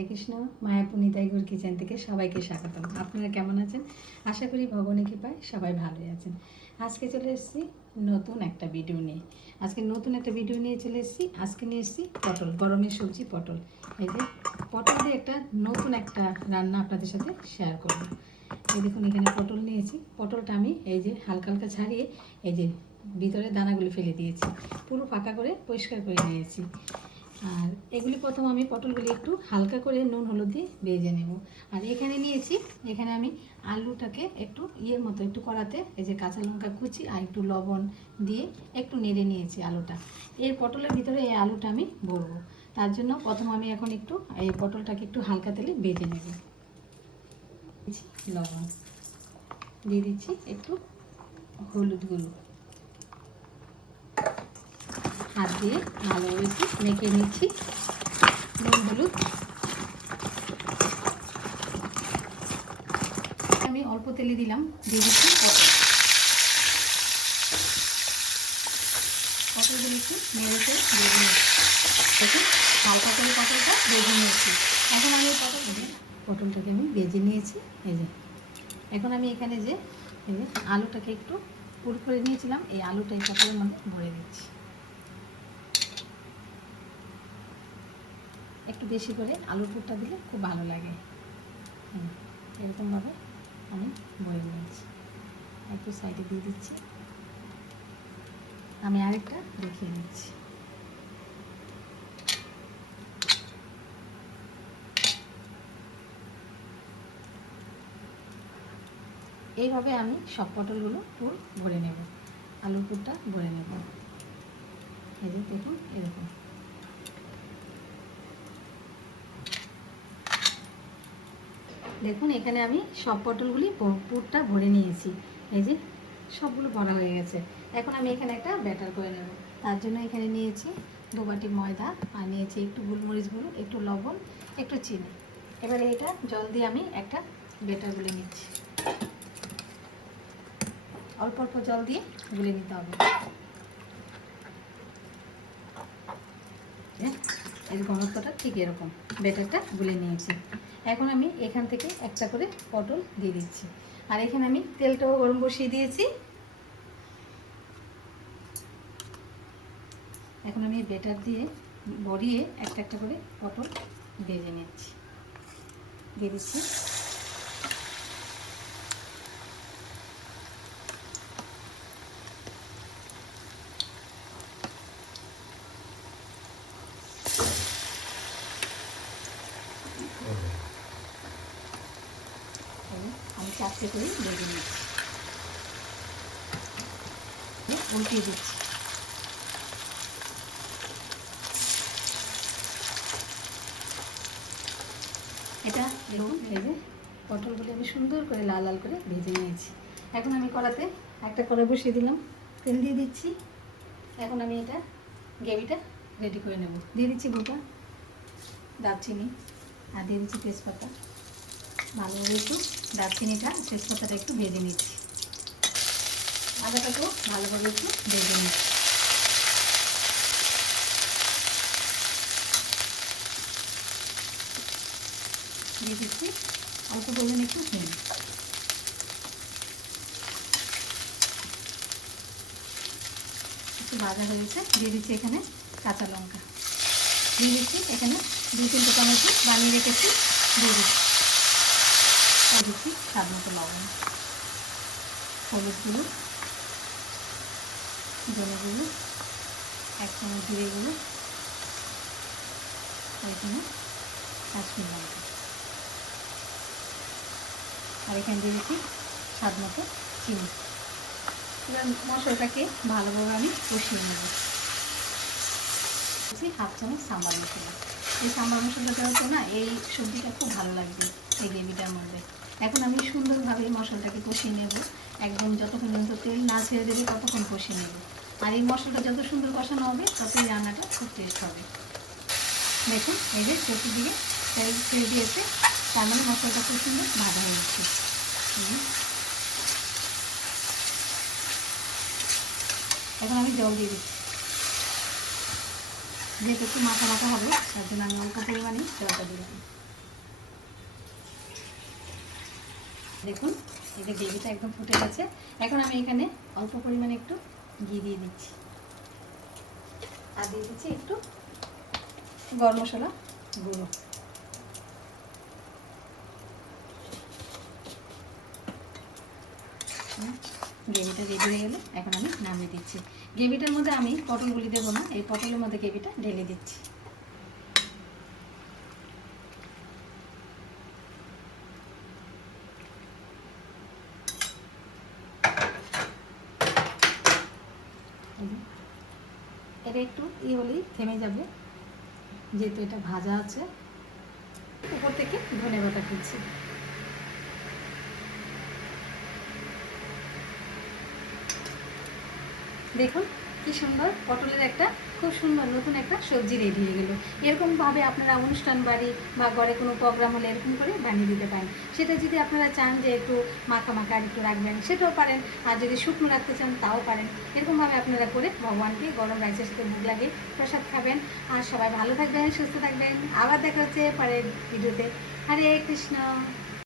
হরে Krishna. Mayapur Nitai Gour kitchen থেকে সবাইকে স্বাগতম। আপনারা কেমন আছেন? আশা করি ভগবানের কৃপায় সবাই ভালোই আছেন। আজকে চলে এসেছি নতুন একটা ভিডিও নিয়ে। চলে এসেছি। আজকে নিয়ে এসেছি পটল, গরমের সবজি পটল। এই যে পটল দিয়ে একটা নতুন একটা রান্না আপনাদের সাথে শেয়ার করব। এই দেখুন, এখানে পটল নিয়েছি। পটলটা আমি এই যে হালকা হালকা ছাড়িয়ে এই যে ভিতরে দানাগুলো ফেলে দিয়েছি, পুরো ফাঁকা করে পরিষ্কার করে নিয়েছি। আর এগুলি প্রথম আমি পটলগুলি একটু হালকা করে নুন হলুদ দিয়ে ভেজে নেব। আর এখানে আমি আলুটাকে একটু মতো একটু কড়াতে এই যে কাঁচা লঙ্কা কুচি আর একটু লবণ দিয়ে একটু নেড়ে নিয়েছি আলুটা। এই পটলের ভিতরে এই আলুটা আমি ভরবো। তার জন্য প্রথম আমি এখন একটু এই পটলটাকে একটু হালকা তেলে ভেজে নেব। লবণ দিয়ে দিচ্ছি, একটু হলুদ গুঁড়ো হাত দিয়ে ভালোভাবে একটু মেখে নিচ্ছি। নুন হলুদ আমি অল্প তেলে দিলাম, দিয়ে দিচ্ছি পটলগুলো একটু নেড়েতে ভেজে নিচ্ছি। হালকা করে পটলটা ভেজে নিয়েছি। এখন আমি পটলটাকে আমি ভেজে নিয়েছি। এই যে এখন আমি এখানে যে এই যে আলুটাকে একটু পুর করে নিয়েছিলাম, এই আলুটা এই পটলের মধ্যে ভরে দিচ্ছি। একটু বেশি করে আলুর পুরটা দিলে খুব ভালো লাগে। এরকমভাবে আমি ভরে নিয়েছি। একটু সাইডে দিয়ে দিচ্ছি। আমি আরেকটা দেখিয়ে দিচ্ছি। এইভাবে আমি সব পটলগুলো পুর ভরে নেব, আলুর পুরটা ভরে নেব। এই যে দেখুন, এরকম দেখুন, এখানে আমি সব পটলগুলি পুরটা ভরে নিয়েছি। এই যে সবগুলো ভরা হয়ে গেছে। এখন আমি এখানে একটা ব্যাটার করে নেব। তার জন্য এখানে নিয়েছি 2 বাটি ময়দা, আর নিয়েছি একটু গোলমরিচ গুঁড়ো, একটু লবণ, একটু চিনি। এবারে এটা জল দিয়ে আমি একটা ব্যাটার গুলে নিচ্ছি। অল্প অল্প জল দিয়ে গুলে নিতে হবে। এর ঘনত্বটা ঠিক এরকম ব্যাটারটা গুলে নিয়েছি। এখন আমি এখান থেকে একটা করে পটল দিয়ে দিচ্ছি। আর এখানে আমি তেলটাও গরম বসিয়ে দিয়েছি। এখন আমি ব্যাটার দিয়ে ভরিয়ে একটা একটা করে পটল ভেজে নিচ্ছি। দিয়ে দিচ্ছি আমি 4টে করে ভেজে নিচ্ছি, উল্টিয়ে দিচ্ছি। এটা দেখুন, এই যে পটলগুলি আমি সুন্দর করে লাল লাল করে ভেজে নিয়েছি। এখন আমি কড়াতে একটা কড়াই বসিয়ে দিলাম, তেল দিয়ে দিচ্ছি। এখন আমি এটা গ্রেভিটা রেডি করে নেব। দিয়ে দিচ্ছি গোটা দারচিনি, আর দিয়ে দিচ্ছি তেজপাতা। ভালোভাবে একটু দারচিনিটা তেজপাতাটা একটু ভেজে নিচ্ছি। আদাটাকেও ভালোভাবে একটু ভেজে নিচ্ছি। দিয়ে দিচ্ছি অল্প পরিমাণে একটু হিং। একটু ভাজা হয়েছে, দিয়ে দিচ্ছি এখানে কাঁচা লঙ্কা। দিয়ে দিচ্ছি এখানে 2-3 টমেটো বানিয়ে রেখেছি, দিয়ে দিচ্ছি। দিয়ে দিচ্ছি স্বাদ মতো লবণ, হলুদ গুঁড়ো, ধনে গুঁড়ো, 1 চামচ জিরে গুঁড়ো, এখানে কাশ্মীর লঙ্কা, আর এখানে দিয়ে দিচ্ছি স্বাদ মতো চিনি। এবার মশলাটাকে ভালোভাবে আমি কষিয়ে নেব। 1/2 চামচ সাম্বার মশলা। এই সাম্বার মশলা দেওয়ার তো না, এই সবজিটা খুব ভালো লাগবে এই গ্রেভিটার মধ্যে। এখন আমি সুন্দরভাবে মশলাটাকে কষিয়ে নেব, একদম যতক্ষণ পর্যন্ত তেল না ছেড়ে দেবে ততক্ষণ কষিয়ে নেব। আর এই মশলাটা যত সুন্দর কষানো হবে ততই রান্নাটা খুব টেস্ট হবে। দেখুন, এই যে চতুর্দিকে তেল ছেড়ে দিয়েছে, তার মানে মশলাটা খুব সুন্দর ভাজা হয়ে যাচ্ছে। এখন আমি জল দিয়ে দিচ্ছি। যেহেতু একটু মাখা মাখা হবে, তার জন্য আমি অল্প পরিমাণে জলটা দিলাম। দেখুন এই যে গ্রেভিটা একদম ফুটে গেছে। এখন আমি এখানে অল্প পরিমাণে একটু ঘি দিয়ে দিচ্ছি, আর দিয়ে দিচ্ছি একটু গরম মশলা গুঁড়ো। গ্রেভিটা রেডি হয়ে গেলে এখন আমি নামিয়ে দিচ্ছি। গ্রেভিটার মধ্যে আমি পটলগুলি দেবো না, এই পটলের মধ্যে গ্রেভিটা ঢেলে দিচ্ছি। এটা একটু হলেই থেমে যাবে, যেহেতু এটা ভাজা আছে। উপর থেকে ধনেপাতা দিচ্ছি। দেখুন কি সুন্দর পটলের একটা খুব সুন্দর নতুন একটা সবজি রেডি হয়ে গেল। এরকমভাবে আপনারা অনুষ্ঠান বাড়ি বা ঘরে কোনো প্রোগ্রাম হলে এরকম করে বানিয়ে দিতে পারেন। সেটা যদি আপনারা চান যে একটু মাখা মাখা আর একটু রাখবেন সেটাও পারেন, আর যদি শুকনো রাখতে চান তাও পারেন। এরকমভাবে আপনারা করে ভগবানকে গরম রাইসের সাথে ভোগ লাগে প্রসাদ খাবেন। আর সবাই ভালো থাকবেন, সুস্থ থাকবেন। আবার দেখা হচ্ছে পরের ভিডিওতে। হরে কৃষ্ণ।